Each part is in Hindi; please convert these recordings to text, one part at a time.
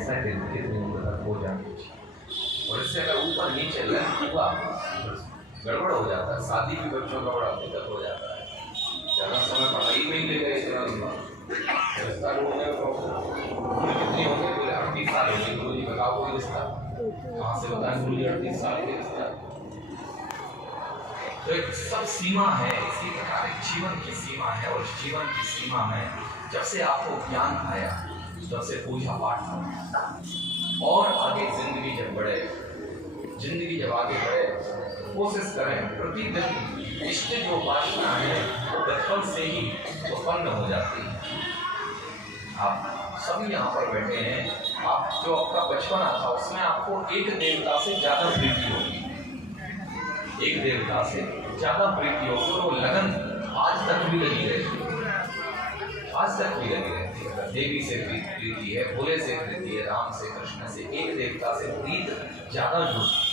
सेकंड कितनी उम्र तक हो जानी चाहिए। और इससे अगर ऊपर नीचे लेंथ हुआ गड़बड़ हो जाता है। शादी भी बच्चों का बड़ा दिक्कत हो जाता है। ज़्यादा समय पढ़ाई में ही ले गए इतना रिश्ता ढूंढने को उम्र कितनी हो गई? बोले 38 साल हो गई। गुरु जी बताओ कोई रिश्ता कहाँ से बताएं? गुरु जी 38 साल के रिश्ता। तो एक सब सीमा है, इसी प्रकार एक जीवन की सीमा है। और जीवन की सीमा में जब से आपको ज्ञान आया तब से पूजा पाठ और आगे जिंदगी जब बढ़े, जिंदगी जब आगे बढ़े, कोशिश करें प्रतिदिन इष्ट जो वासना है वो बचपन से ही उत्पन्न हो जाती है। आप सभी यहाँ पर बैठे हैं, आप जो आपका बचपना था उसमें आपको एक देवता से ज्यादा प्रीति होगी, एक देवता से ज्यादा प्रीति होगी। और वो लगन आज तक भी लगी रहती है, आज तक भी लगी रहती है। देवी से प्रीति है, भोले से प्रीति है, राम से, कृष्ण से, एक देवता से प्रीत ज्यादा जुड़ती है।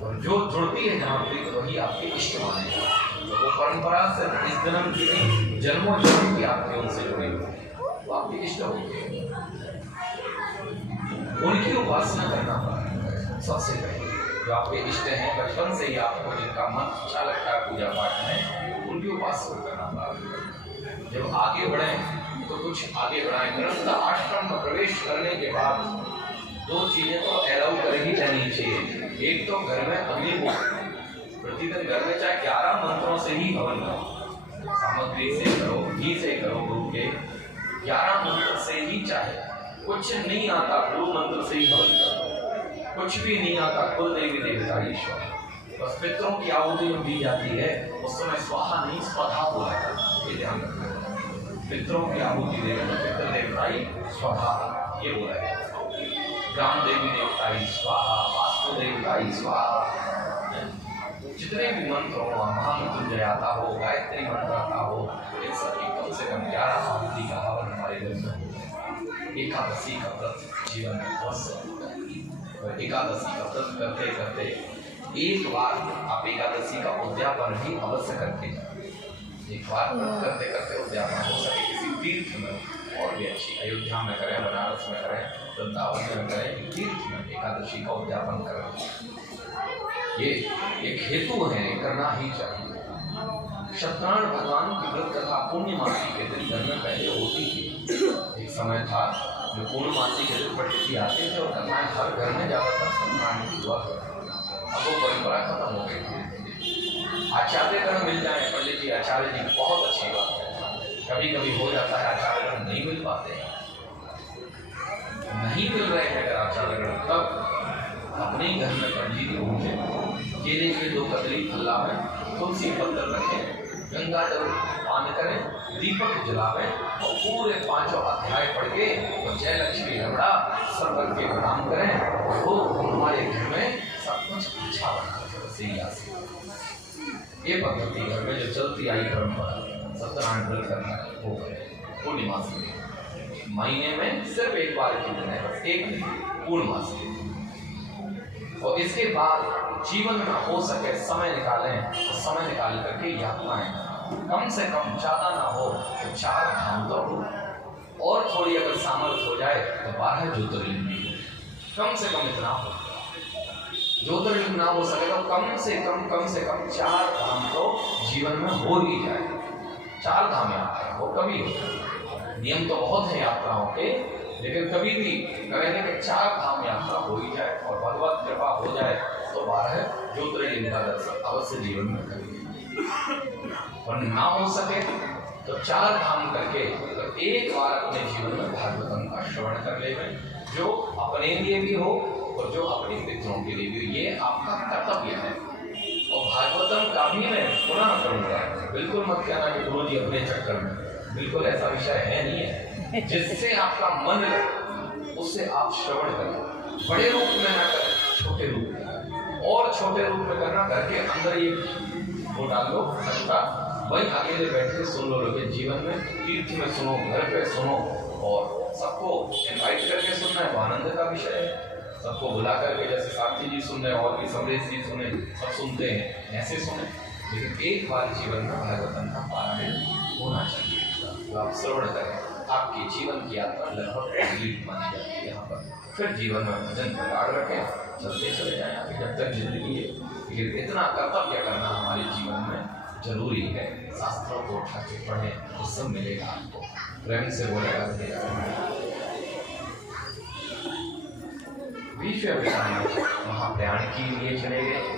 और जो जुड़ती है जहाँ प्रीत वही आपके इष्ट माने जाते। तो वो परंपरा से इस जन्म की नहीं, जन्मों जन्म की आपके उनसे जुड़ी हुई है, वो आपके इष्ट होंगे। उनकी उपासना करना पड़ेगा सबसे पहले। जो आपके इष्ट हैं, बचपन से ही आपको जिनका मन अच्छा लगता है पूजा पाठ में, उनकी उपासना करना पड़ेगा। जब आगे बढ़ें तो कुछ आगे बढ़ाएं। गृहस्थ आश्रम में प्रवेश करने के बाद दो चीजें तो अलाउ कर ही लेनी चाहिए। एक तो घर में अग्निहोत्र, प्रतिदिन घर में चाहे 11 मंत्रों से ही हवन करो, सामग्री से करो, घी से करो, गुरु के 11 मंत्र से ही, चाहे कुछ नहीं आता गुरु मंत्र से ही हवन करो, कुछ भी नहीं आता कुल देवी देवता ईश्वर, बस पितरों की आहुति दी जाती है उस समय स्वाहा नहीं स्वधा बोला जाता है, ये ध्यान रखना। पितरों की आहुति देना, पितर देवताई स्वधा ये बोला जाता है। ग्राम देवी देवताई स्वाहा, वास्तु देवताई स्वाहा, जितने भी मंत्र हो, महामृत्युंजय आता हो, गायत्री मंत्र आता हो, इन सभी कम से कम 11 आहुति का हवन हमारे घर में होता है। एकादशी का व्रत जीवन में अवश्य होता है। और एकादशी का व्रत करते करते एक बार आप एकादशी का उद्यापन भी अवश्य करके जाए। एक बार व्रत करते करते उद्यापन हो सके किसी तीर्थ में, और भी अच्छी अयोध्या में करें, बनारस में करें, वृंदावन में करें, तीर्थ में एकादशी का उद्यापन करें। ये एक हेतु है, करना ही चाहिए। सत्यनारायण भगवान की व्रत कथा पूर्णिमासी के दिन घर में पहले होती थी। एक समय था जो पूर्णिमासी के दिन पंडित जी आते थे और कथाएं हर घर में ज्यादातर सत्यनारायण की हुआ करती। अब वो परंपरा खत्म हो गई थी। आचार्यगण मिल जाए पंडित जी, आचार्य जी, बहुत अच्छी बात है। कभी कभी हो जाता है आचार्यगण नहीं मिल पाते हैं, नहीं मिल रहे हैं अगर आचार्यगण, तब अपने घर में पंडित जी पहुंचे, केले के 2 कदली फल्ला में तुलसी पत्थर रखें, गंगा जल पान करें, दीपक जलावें और पूरे 5 अध्याय पढ़ के और जय लक्ष्मी रमड़ा सब करके प्रणाम करें। वो हमारे घर में सब कुछ अच्छा बना से। ये पद्धति घर में जो चलती आई परंपरा सत्यनारायण व्रत करना वो पूर्णिमासी में, महीने में सिर्फ एक बार की दिन है, बस एक दिन पूर्णिमासी। और इसके बाद जीवन में हो सके समय निकालें, तो समय निकाल करके यात्राएं कम से कम, ज्यादा ना हो तो 4 धाम तो हो, और थोड़ी अगर सामर्थ्य हो जाए तो 12 ज्योतिर्लिंग भी हो, कम से कम इतना हो। ज्योतिर्लिंग ना हो सके तो कम से कम 4 धाम तो जीवन में हो ही जाए। 4 धाम यात्रा हो, कभी हो, नियम तो बहुत है यात्राओं के, लेकिन कभी भी करेंगे कि 4 धाम यात्रा हो ही जाए और भगवत कृपा हो जाए तो 12 ज्योतिर्लिंग का दर्शन अवश्य जीवन में करेंगे। और ना हो सके तो 4 धाम करके तो एक बार अपने जीवन में भागवतम का श्रवण कर ले, जो अपने लिए भी हो और जो अपने मित्रों के लिए भी। ये आपका कर्तव्य है। और भागवतम का भी मैं पुनः करूँगा, बिल्कुल मत कहना कि गुरु जी अपने चक्कर में, बिल्कुल ऐसा विषय है नहीं है। जिससे आपका मन लगे उससे आप श्रवण करें, बड़े रूप में ना करें, छोटे रूप में करें। और छोटे रूप में करना, घर के अंदर ये वो डाल लो अच्छा, वही अकेले बैठ के सुन लो। लोग जीवन में तीर्थ में सुनो, घर पे सुनो, और सबको इनवाइट करके सुनना है, वो आनंद का विषय है। सबको बुला करके, जैसे साक्षी जी सुन रहे, और भी समरेश जी सुने, सब सुनते हैं, ऐसे सुने। लेकिन एक बार जीवन में भागवतम का पारायण होना चाहिए, तो आप श्रवण करें। आपकी जीवन की यात्रा लगभग कंप्लीट मानी जाती है। यहाँ पर फिर जीवन में भजन प्रगाढ़ रखें, चलते चले जाएं आगे जब तक जिंदगी है। लेकिन इतना कर्तव्य करना हमारे जीवन में जरूरी है। शास्त्रों को उठा के पढ़ें तो सब मिलेगा आपको। प्रेम से बोलेगा बीच में महाप्रयाण के लिए चले गए।